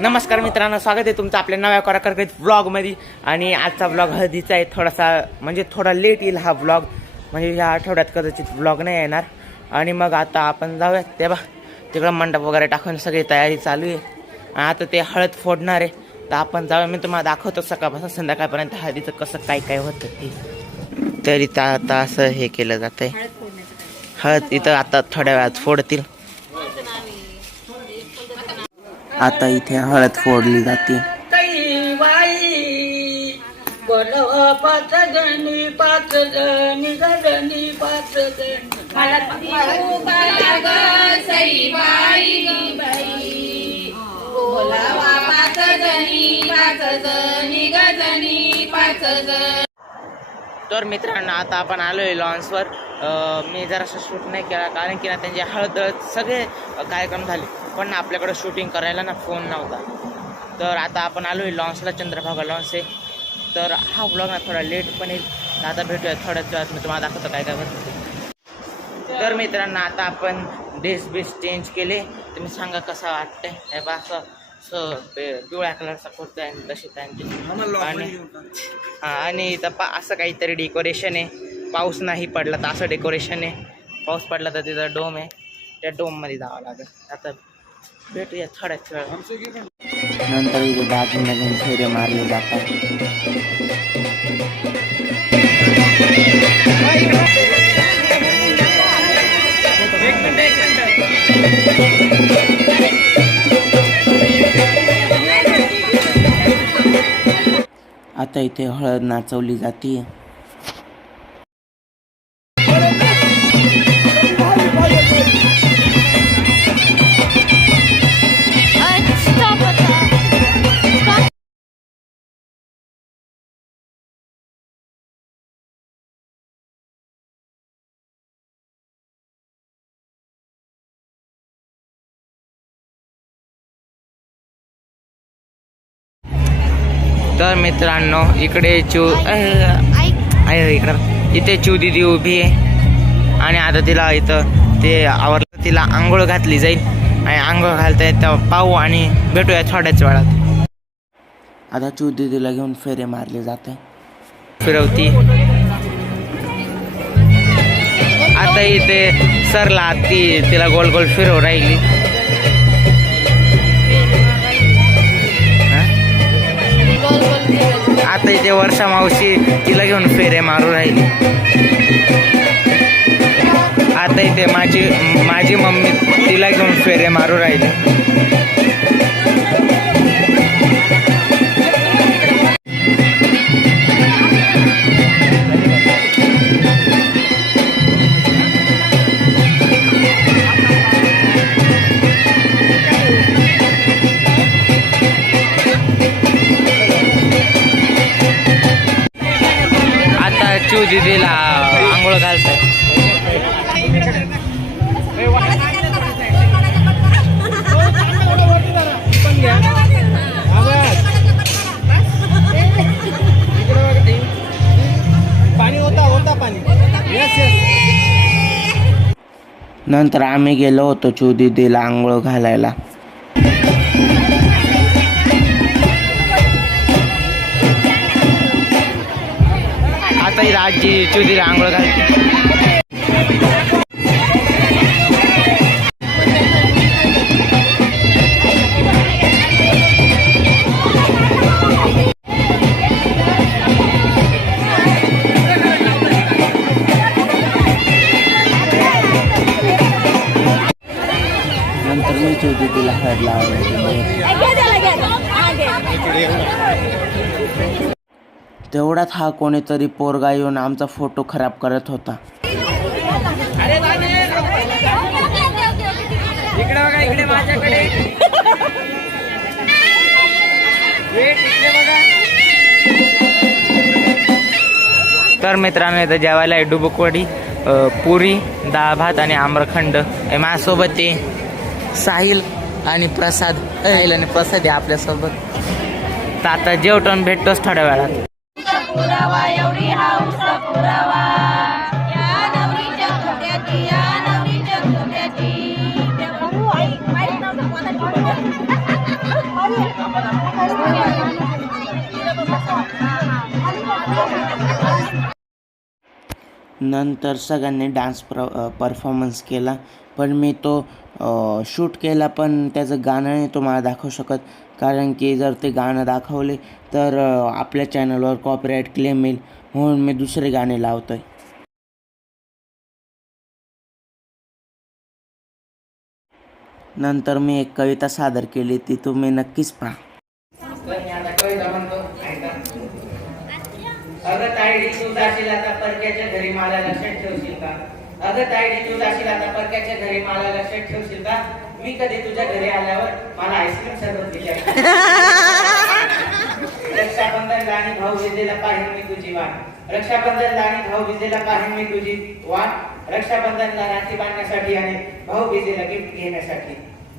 नमस्कार मित्रांनो स्वागत आहे तुमचं आपल्या नव्या कोराकरकरीत ब्लॉगमध्ये आणि आजचा ब्लॉग हळदीचा आहे थोडासा म्हणजे थोडा लेट येईल हा ब्लॉग म्हणजे ह्या आठवड्यात कदाचित ब्लॉग नाही येणार. आणि मग आता आपण जाऊयात ते बा तिकडं मंडप वगैरे टाकून सगळी तयारी चालू आहे. आणि आता ते हळद फोडणार आहे. तर आपण जाऊया. मी तुम्हाला दाखवतो सकाळपासून संध्याकाळपर्यंत हळदीचं कसं काय काय होतं ते. तरी तर आता असं हे केलं जातं आहे हळद इथं आता थोड्या वेळात फोडतील. आता इथे हळद फोडली जाते. बाई पाच पाच तर मित्रांनो आता आपण आलो आहे लॉन्सवर मी जरासं शूट नाही केला कारण की ना त्यांचे हळद सगळे कार्यक्रम झाले. पण ना आपल्याकडं शूटिंग करायला ना फोन नव्हता. तर आता आपण आलो आहे लॉन्सला चंद्रभागा लॉन्स आहे तर हा ब्लॉग ना थोडा लेट पण येईल. आता भेटूया थोड्याच वेळात. मी तुम्हाला दाखवतो काय काय होतं तर मित्रांनो आता आपण ड्रेस बेस चेंज केले. तुम्ही सांगा कसा वाटतंय? हे बा असं पिवळ्या कलरचा कुर्ता आहे तशी पॅन्ट आणि हा आणि इथं पा असं काहीतरी डेकोरेशन आहे. पाऊस नाही पडला तर असं डेकोरेशन आहे. पाऊस पडला तर तिथं डोम आहे. त्या डोममध्ये जावं लागेल. आता भेटूया थोड्याच वेळ नंतर इथे बाजूला घेऊन फेरे मारले जातात. आता इथे हळद नाचवली जाते. तर मित्रांनो इकडे चू आहे इकडं. इथे चिव दिदी उभी आहे. आणि आता तिला इथं ते आवरलं तिला आंघोळ घातली जाईल. आणि आंघोळ घालता येतं पाहू आणि भेटूया थोड्याच वेळात. आता चिव दिदीला घेऊन फेरे मारले जाते. फिरवती. आता इथे सरला ती तिला गोल गोल फिरव राहिली. आता इथे वर्षा मावशी तिला घेऊन फेरे मारू राहिली. आता इथे माझी माझी मम्मी तिला घेऊन फेरे मारू राहिली. दीदीला आंघोळ घालताय. नंतर आम्ही गेलो होतो चिव दिदीला आंघोळ घालायला. आता ही आजी तेवढ्यात हा कोणीतरी पोरगा येऊन आमचा फोटो खराब करत होता. तर मित्रांनो इथं जेवायला आहे डुबुकवडी पुरी डाळ भात आणि आम्रखंड. हे माझ्यासोबत ते साहिल आणि प्रसाद. साहिल आणि प्रसाद आहे आपल्यासोबत. तर आता जेवटून भेटतोच थोड्या वेळात. पुरावा एवढी हा उसा पुरावा नंतर सगळ्यांनी डान्स प्र परफॉर्मन्स केला. पण मी तो शूट केला पण त्याचं गाणं नाही तो मला दाखवू शकत. कारण की जर ते गाणं दाखवले तर आपल्या चॅनलवर कॉपीराईट क्लेम येईल. म्हणून मी दुसरे गाणे लावतो आहे नंतर मी एक कविता सादर केली ती तुम्ही नक्कीच पहा. अगं तू जाशील आता परक्याच्या घरी मला लक्षात ठेवशील का? अगं ताई तू जाशील आता परक्याच्या घरी मला लक्षात ठेवशील का? मी कधी तुझ्या घरी आल्यावर मला आईस्क्रीम सरबत दिली रक्षाबंधनला आणि भाऊ विजेला पाहिजे मी तुझी वाट. रक्षाबंधनला आणि भाऊ विजेला पाहिजे मी तुझी वाट. रक्षाबंधनला राखी बांधण्यासाठी आणि भाऊ विजेला गिफ्ट घेण्यासाठी.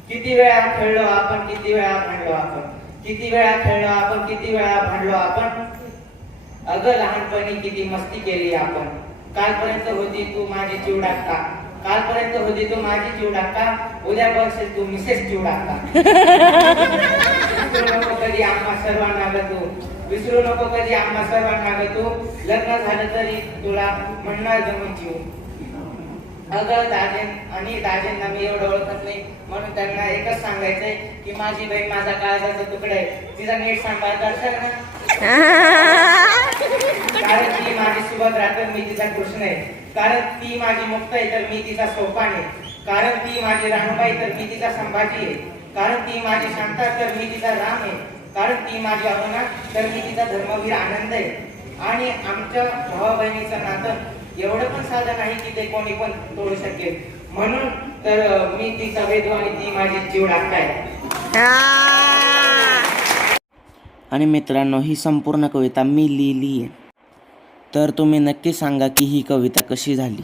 किती वेळा खेळलो आपण किती वेळा भांडलो आपण? किती वेळा खेळलो आपण किती वेळा भांडलो आपण? अगं लहानपणी किती मस्ती केली आपण. कालपर्यंत होती तू माझी जीव चिवडाक्का कालपर्यंत होती तू माझी जीव डाकता उद्या बघशील तू मिसेस जीव विसरू नको कधी आम्हा सर्वांना ग तू. विसरू नको कधी आम्हा सर्वांना तू. लग्न झालं तरी तुला म्हणणार जमून जीव अगं दाजेन आणि दाजेंना मी एवढं ओळखत नाही. म्हणून त्यांना एकच सांगायचंय की माझी बहीण माझा काळजाचा तुकडा आहे. तिचा नीट सांभाळ करता ना. कारण ती माझी सुभद्रा मी तिचा कृष्ण आहे. कारण ती माझी मुक्त आहे तर मी तिचा सोपान आहे. कारण ती माझी राणूबाई तर मी तिचा संभाजी आहे. कारण ती माझी शांता तर मी तिचा राम आहे. कारण ती माझी अरुणा तर मी तिचा धर्मवीर आनंद आहे. आणि आमच्या भावा बहिणीचं नातं एवढं पण साधं नाही की ते कोणी पण तोडू शकेल. म्हणून तर मी तिचा वेदू आणि ती माझी जीव आहे आणि मित्रांनो ही संपूर्ण कविता मी लिहिली आहे तर तुम्ही नक्की सांगा की ही कविता कशी झाली?